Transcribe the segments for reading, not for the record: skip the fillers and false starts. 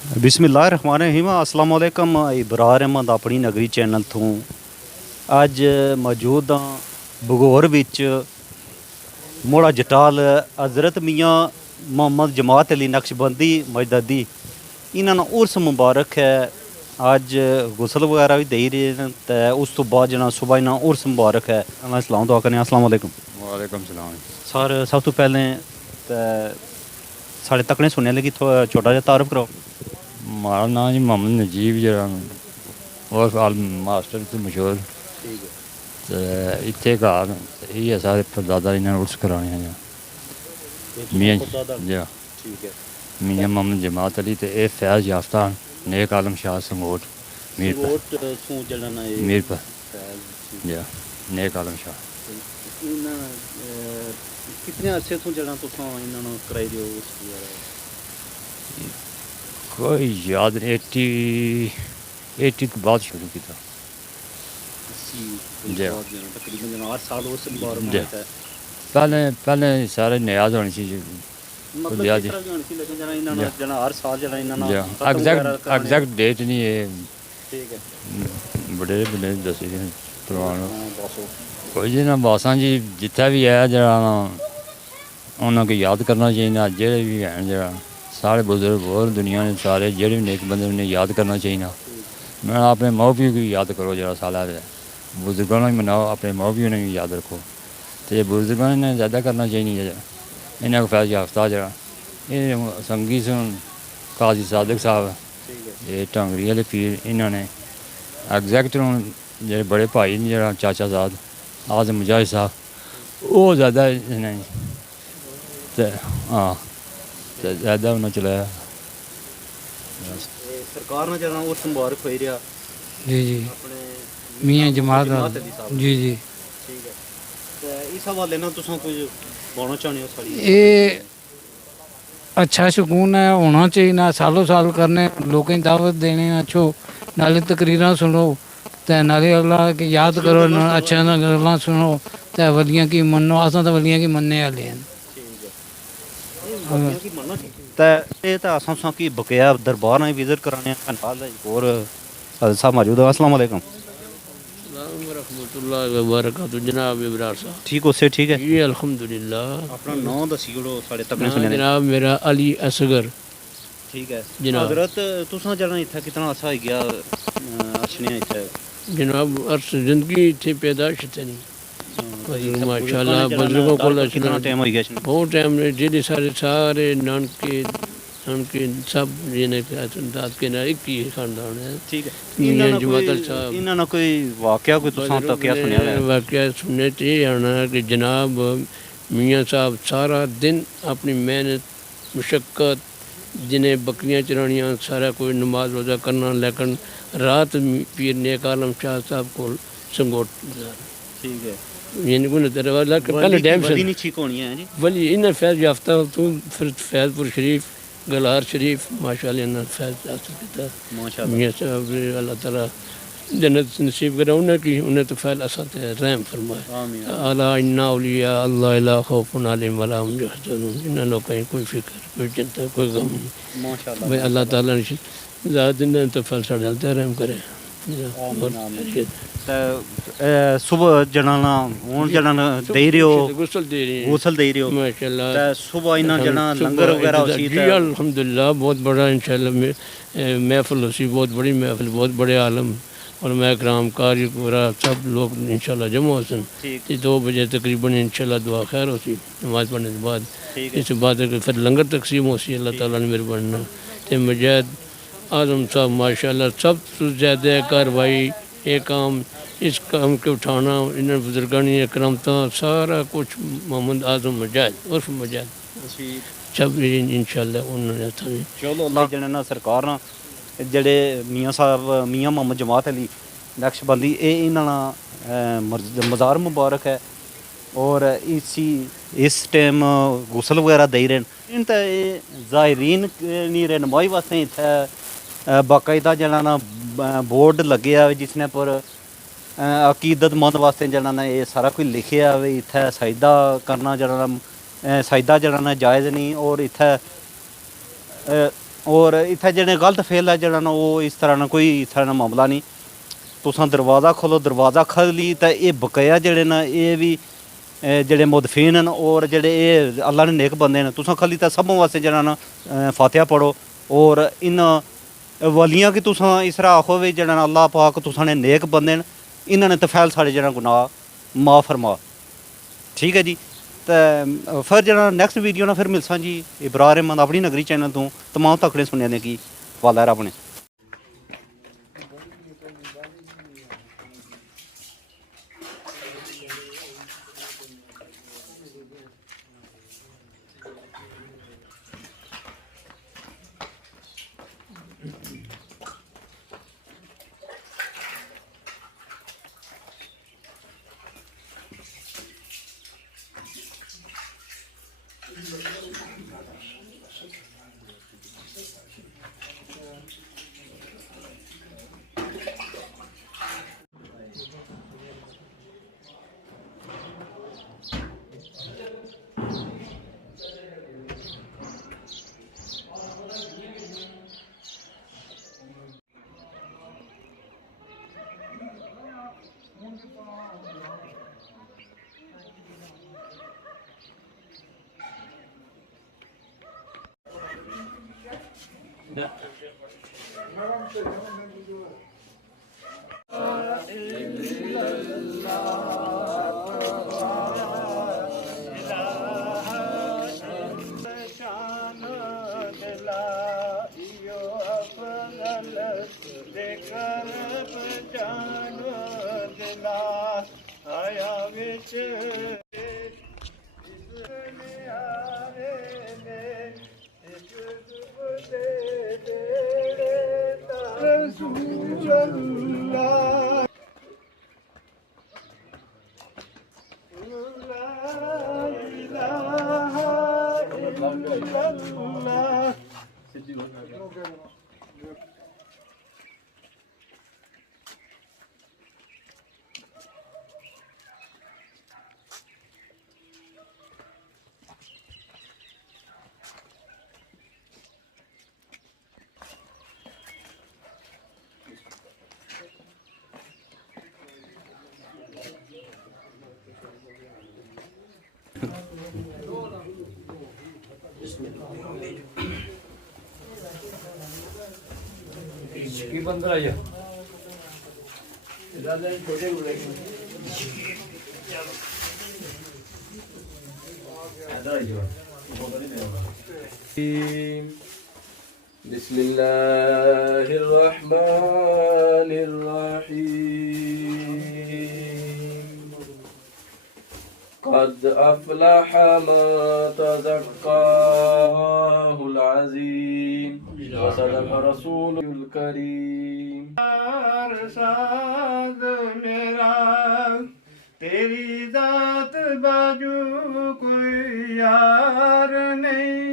बिस्मिल्लाहिर्रहमानिर्रहीम अस्सलाम वालेकुम इबरार अहमद अपनी नगरी चैनल ਤੋਂ ਅੱਜ ਮੌਜੂਦ ਹਾਂ ਬਗੌਰ ਵਿੱਚ ਮੋੜਾ ਜਟਾਲ ਹਜ਼ਰਤ ਮੀਆਂ ਮੁਹੰਮਦ ਜਮਾਤ ਅਲੀ ਨਕਸ਼ਬੰਦੀ ਮਜਦਦੀ ਇਹਨਾਂ ਨੂੰ ਉਰਸ ਮੁਬਾਰਕ ਹੈ। ਅੱਜ ਗੁਸਲ ਵਗੈਰਾ ਵੀ ਦੇ ਰਹੇ ਨੇ ਤੇ ਉਸ ਤੋਂ ਬਾਅਦ ਜਨਾ ਸੁਬਹ ਇਹਨਾਂ ਉਰਸ ਮੁਬਾਰਕ ਹੈ। ਅੱਲਾਹ ਸਲਾਮ ਦੁਆ ਕਰਨੇ अस्सलाम वालेकुम। वालेकुम सलाम। ਸਰ ਸਭ ਤੋਂ ਪਹਿਲੇ ਤੇ ਸਾਡੇ ਤੱਕਣੇ ਸੁਣਿਆ ਲਗੀ ਛੋਟਾ ਜਿਹਾ ਤਾਰਫ ਕਰੋ। हमारा नाम जी मोहम्मद नजीब जरा और मास्टर तो मशहूर ठीक है। ते इत्थे घर ये सारे परदादा इन्हें उर्स कराने हैं मियाँ जी ठीक है। मियाँ मोहम्मद जमात अली ते ए फैज़ याफ्ता नेक आलम शाह संगोट मीर पर वोट सू जड़ना है मीर पर जी नेक आलम शाह ਇਹਨਾਂ ਕਿੰਨੇ ਅਰਸੇ ਤੋਂ ਜੜਾਂ ਤੁਸੀਂ ਇਹਨਾਂ ਨੂੰ ਕਰਾਈ ਦਿਓ ਉਸ ਵਗੈਰਾ कोई याद नहीं 80 के बाद शुरू किया जी तकरीबन जनाब 8 साल उस बार जी। में पहले सारे नियाज होनी चाहिए मतलब लिहाज किस तरह की होनी सी लेकिन जना ਇਹਨਾਂ ਨੂੰ ਜਣਾ ਹਰ ਸਾਲ ਜਣਾ ਇਹਨਾਂ जी ਨਾਲ एग्जैक्ट डेट नहीं है ਠੀਕ ਹੈ। बड़े बड़े दसी दिन पुराना ਦੱਸੋ कोई जी ना बासा जी जितना भी है जरा उन्होंने को याद करना चाहिए ना जेह्ड़े भी हैं जरा सारे बुजुर्ग और दुनिया ने सारे जेह्ड़े भी नेक बंदे उन्हें याद करना चाहिए ना। मैं अपने माँ प्यो की याद करो जरा साला बुजुर्गों ने मनाओ अपने माँ प्यो ने भी याद रखो तो ये बुजुर्गों ने ज़्यादा करना चाहिए जरा इन्हें को फैज़ याफ्ता जरा ये संगी सुन काजी सादिक साहब ਠੀਕ ਹੈ। ये टांगरी वाले पीर इन्होंने एग्जैक्ट जो बड़े भाई ने जरा चाचा साहब आज़म मुजाहिद साहब वो ज़्यादा नहीं तो हाँ तो ज़्यादा उन्हें चलाया ਇਹ ਸਰਕਾਰ ਨਾਲ ਜਣਾ ਉਸ ਮੁਬਾਰਕ ਹੋਈ ਰਿਹਾ जी जी ਆਪਣੇ मियाँ जमात ਅਲੀ ਸਾਹਿਬ जी जी ਠੀਕ ਹੈ। ਤੇ ਇਸ ਹਵਾਲੇ ਨਾਲ ਤੁਸੀਂ ਕੁਝ ਪਾਉਣਾ ਚਾਹੁੰਦੇ ਹੋ ਸਾਡੀ ये अच्छा सुकून है होना चाहिए ना सालों साल करने लोगों की दावत देने अच्छो नाले तकरीर सुनो ते नाले अल्लाह की याद करो ना अच्छा ना गल्लां सुनो ते वलियां की मनो असां तो वलियां की मनने वाले हैं ਠੀਕ ਹੈ। ਇਹ ਬਾਕੀਆਂ ਕੀ ਮੰਨਣਾ ਤੇ ਇਹ ਤਾਂ ਅਸਾਂ ਕੀ ਬਕਿਆ ਦਰਬਾਰ ਨਾਲ ਵਿਜ਼ਿਟ ਕਰਾਣੇ ਆ ਨਾਲ ਹੋਰ ਸਾਹਿਬ ਮੌਜੂਦ ਹੈ। अस्सलाम वालेकुम। रहमतुल्लाह व बरकातहू जनाब इब्रार साहब ठीक हो से ठीक है। जी अल्हम्दुलिल्लाह। अपना नाम दसी ओड़ो साढ़े तक नाम सुनने जनाब मेरा अली असगर ठीक है जनाब। हजरत तुसा जरा इत्थे कितना अरसा हो गया अछने इत्थे जनाब अर्स जिंदगी इतने पैदाश थे नहीं माशाल्लाह बुजुर्गों को कितना टाइम हो गया अछने बहुत टाइम ने जेडे सारे नानके नानके सब जिन्हें दाद के ना एक ही खानदान है ठीक है। मियाँ जमातल साहब इन्ना ना कोई वाकया कोई तुसा तो क्या सुनया है वाकया सुनने तो ये आना कि जनाब मियाँ साहब सारा दिन अपनी मेहनत मुशक्क़त जिन्हें बकरियाँ चरानियाँ सारा कोई नमाज रोज़ा करना लेकिन रात पीर नेक आलम शाह साहब को संगोट ठीक है। यानी को दरवाजा पहले डैम से नहीं ठीक होनी है जी वली इन्हें फैज़ याफ्ता तो फिर फैज़पुर शरीफ गलार शरीफ माशाल्लाह इन्हें फैज़ हासिल किया माशाल्लाह मियाँ साहब अल्लाह ताला जन्नत नसीब करे उन्हें तो फैल असत रहम फरमाए आमीन अला इन्ना औलिया अल्लाह ला खौफुन अलैहिम वला हुम यहज़नून। इन लोगों की कोई फिक्र कोई चिंता कोई गम नहीं माशाल्लाह भाई अल्लाह ताला ने ज़ात इन्हें तो फल चलते रहम करे आमीन आमीन ते सुबह जनाना हुन जनाना दे रहे हो गुस्ल दे रही हैं गुसल दे रहे हो माशाल्लाह। ते सुबह इन्ना जना लंगर वगैरह होसी जी अल्हम्दुलिल्लाह बहुत बड़ा इंशाल्लाह महफिल होसी बहुत बड़ी महफिल बहुत बड़े आलम और मैं कराम कारी पूरा सब लोग इंशाल्लाह जमा होसन ठीक 2 बजे तकरीबन इंशाल्लाह दुआ खैर होसी नमाज पढ़ने के बाद ठीक है। इस बाद फिर लंगर तकसीम होसी अल्लाह ताला ने मेहरबानी ते मुजाहिद आजम साहब माशाल्लाह सब से ज़्यादा कार्रवाई ये काम इस काम के उठाना इन बुजुर्गों ने करमता सारा कुछ मोहम्मद आजम मुजाहिद उर्फ मुजाहिद ठीक सब इंशाल्लाह उन्होंने था चलो अल्लाह जने ना सरकार ना ਜਿਹੜੇ ਮੀਆਂ ਸਾਹਿਬ ਮੀਆਂ ਮੁਹੰਮਦ ਜਮਾਤ ਅਲੀ ਨਕਸ਼ਬੰਦੀ ਇਹ ਇਹਨਾਂ ਦਾ ਮਜ਼ਾਰ ਮੁਬਾਰਕ ਹੈ और इस टाइम गुसल वगैरह दे रहे हैं तो ज़ायरीन नी रहनुमाई वास्ते इत्थै बाकायदा जना ना बोर्ड लगे आ जिसने पर अकीदतमंद वास्ते जना ना ये सारा कुछ लिखे आ इत्थै सजदा करना जना ना सजदा जना ना जायज़ नहीं और इत्थै और इत्थै जेह्ड़े गलत फेल है जेह्ड़ा ना ओह् इस तरह ना कोई इस तरह ना मामला नहीं। तुसां दरवाज़ा खोलो, दरवाज़ा खली ते एह् बकाया जेह्ड़े न एह् बी जेह्ड़े मुदफिन न और जेह्ड़े एह् अल्लाह ने नेक बंदे न तुसां खली ते सबों वास्ते जेह्ड़ा ना फातिहा पढ़ो। और इन वलियां कि तुसां इस तरह आखो भी जेह्ड़ा ना अल्लाह पाक तुसां ने नेक बंदे न, इन्हां ने तफैल साढ़े जेह्ड़ा गुनाह माफ़ फरमा। ठीक है जी। तो फिर जेह्ड़ा नैक्सट वीडियो ना फिर मिलसां जी इब्रार अहमद अपनी नगरी चैनल तो तमाम तकड़े सुनने ने की वाला अपने। की बंद आया बिस्मिल्लाहिर रहमानिर रहीम क़द अफ़लह मन तज़क्काहुल अज़ीम व सदक़ रसूलुल करीम। साज़ मेरा तेरी ज़ात बाजू कोई यार नहीं,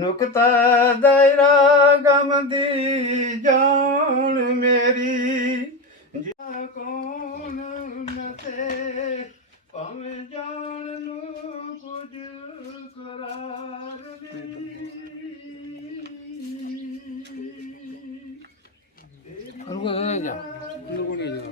नुक्ता दायरा गम दी जान मेरी जा कौन नसे भावें जान नू कुछ करार नहीं। रुको जा रुको नहीं जा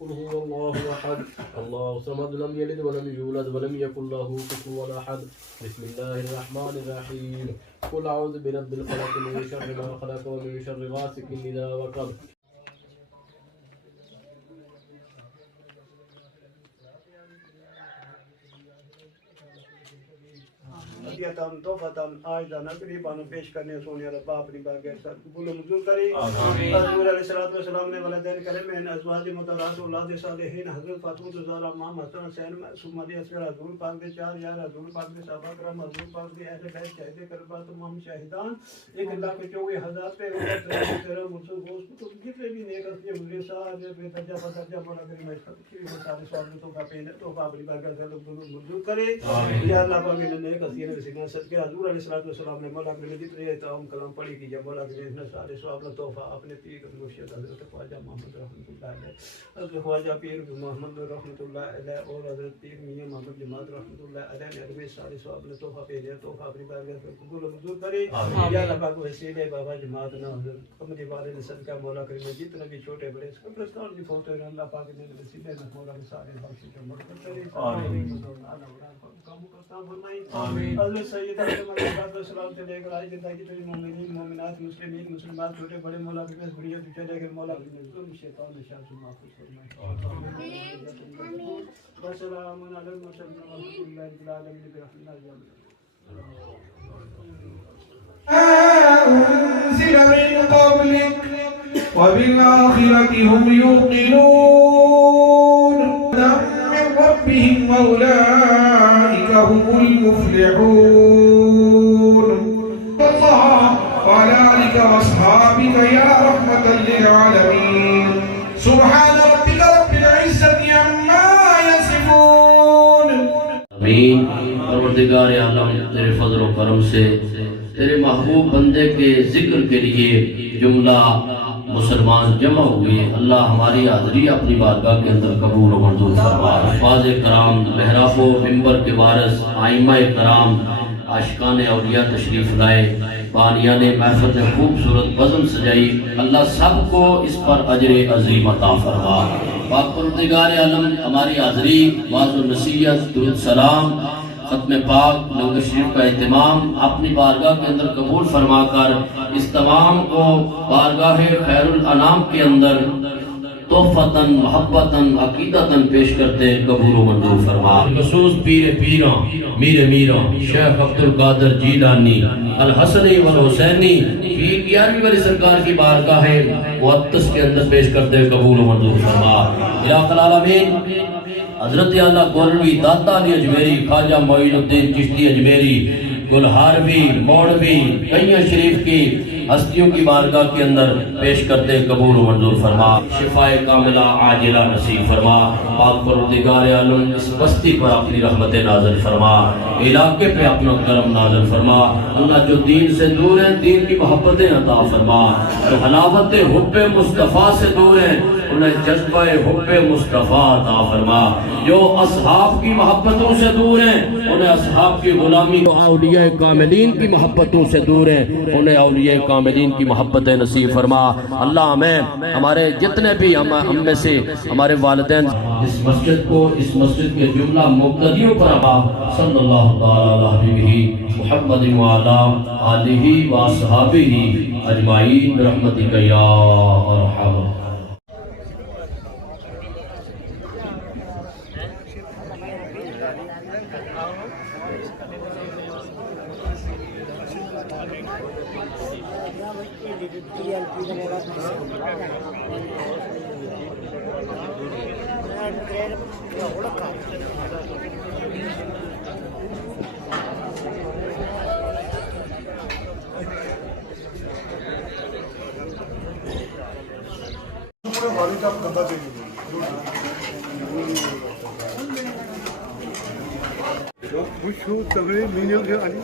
قل هو الله أحد الله الصمد لم يلد ولم يولد ولم يكن له كفوا أحد بسم الله الرحمن الرحيم قل أعوذ برب الفلق من شر ما خلق ومن شر غاسق إذا وقب हदियतन तोहफतन आज दा नकली बानो पेश करने सोनिया रब्बा अपनी बारगाह सर कबूल मंजूर करे। हजूर अलैहिस्सलातु वस्सलाम ने वलदैन करे में अज़वाज मुतहरात औलाद सालिहीन हज़रत फातिमा ज़हरा इमाम हसन हुसैन मासूम अली असगर हजूर पाक के चार यार हजूर पाक के सहाबा करम हजूर पाक के अहले बैत शहीद करबला तमाम शहीदान 1,24,000 पे तेरा मुर्सल गोश्त तो जितने भी नेक असली हुए सारे बेदर्जा बदर्जा बड़ा करी मैं सब की सारे स्वागतों का पेन तो अपनी बारगाह से मंजूर करे। या अल्लाह पाक ने नेक असली सीना सदके हजूर अलैहिस्सलाम ने मौला के जितने तमाम कलाम पढ़ी की जब मौला के ने सारे सवाब का तोहफा अपने पीर मुर्शिद हजरत ख्वाजा मोहम्मद रहमतुल्लाह अलैह, हजरत ख्वाजा पीर मोहम्मद रहमतुल्लाह अलैह और हजरत पीर मियां मोहम्मद जमात रहमतुल्लाह अलैह ने अरबी सारे सवाब का तोहफा भेजा। तोहफा अपनी बारगाह में कबूल मंजूर करे या अल्लाह पाक वसीले बाबा जमात ना हजरत कमरी वाले ने सदका मौला करीम जितने भी छोटे बड़े कब्रिस्तान की फोटो है अल्लाह पाक ने वसीले में मौला के सारे बख्श जो मदद करे। आमीन काम करता फरमाई। आमीन। हजरत सैयद सलाम से लेकर आज तक की तमाम मोमिनीन मोमिनात मुस्लिमीन मुसलमान छोटे बड़े मौला के पास बढ़िया पीछे लेकर मौला के जुल्म शैतान निशान से महफूज फरमाए। आमीन। वसलाम अलल मुरसलीन वल्हम्दुलिल्लाहि रब्बिल आलमीन बिरहमतिका أنزل من قبلك وبالآخرة هم يوقنون من ربهم وأولئك هم المفلحون الله وعلى آلك وأصحابك يا رحمة للعالمين سبحان ربك رب العزة عما يصفون आमीन। परवरदिगार आलम तेरे फजल व करम से तेरे महबूब बंदे के जिक्र के लिए जुमला मुसलमान जमा हुए, अल्लाह हमारी हाज़री अपनी बारगाह के अंदर कबूल व मंजूर फरमा। अल्फाज़ कराम महराब व मिंबर के वारिस आइमा कराम आशिकान औलिया तशरीफ लाए, बानिया ने महफिल में खूबसूरत बज़म सजाई, अल्लाह सबको इस पर अजर अज़ीम अता फरमा। पाक परवरदिगार आलम हमारी हाज़री वाज़ व नसीहत दुरूद सलाम खत्म पाक लंगर शरीफ का एहतमाम अपनी बारगाह के अंदर कबूल फरमाकर इस तमाम को बारगाह खैरुल अनाम के अंदर तोहफतन मोहब्बतन अकीदतन पेश करते कबूल व मंजूर फरमा। खसूस पीर पीरा मीर मीरा शेख अब्दुल कादिर जीलानी अल हसनी वल हुसैनी पीर 11वीं वाली सरकार की बारगाह मुक़द्दस के अंदर पेश करते कबूल व मंजूर फरमा। इलाक़ल आलमीन हजरत आला गोरवी दाता अली अजमेरी ख्वाजा मोइनुद्दीन चिश्ती अजमेरी गुलहारवी मौलवी कैया शरीफ की हस्तियों की बारगाह के अंदर पेश करते कबूल मंजूर फरमा। शिफाए कामिला आजिला नसीब फरमा। पाक परवरदिगार आलम इस बस्ती पर अपनी रहमत नाज़िल फरमा, इलाके पे अपना करम नाज़िल फरमा। उन्हें जो दीन से दूर हैं दीन की मोहब्बतें अता फरमा, जो हलावत हुब्बे मुस्तफ़ा से दूर हैं उन्हें जज्बा हुब्बे मुस्तफ़ा अता फरमा। जो असहाब की मोहब्बतों से दूर हैं उन्हें असहाब की गुलामी, औलिया कामिलीन की मोहब्बतों से दूर हैं उन्हें औलिया कामिलीन की मोहब्बत नसीब फरमा। अल्लाह हमें हमारे जितने भी हम में से हमारे वालिदैन इस मस्जिद को इस मस्जिद के जुमला मुक़्तदियों पर सल्लल्लाहु तआला अलैहि मुहम्मद व अला आलिहि व अस्हाबिहि अजमाइन बिरहमतिका या अरहम। खुश हूँ तगड़े मीनियों के आनी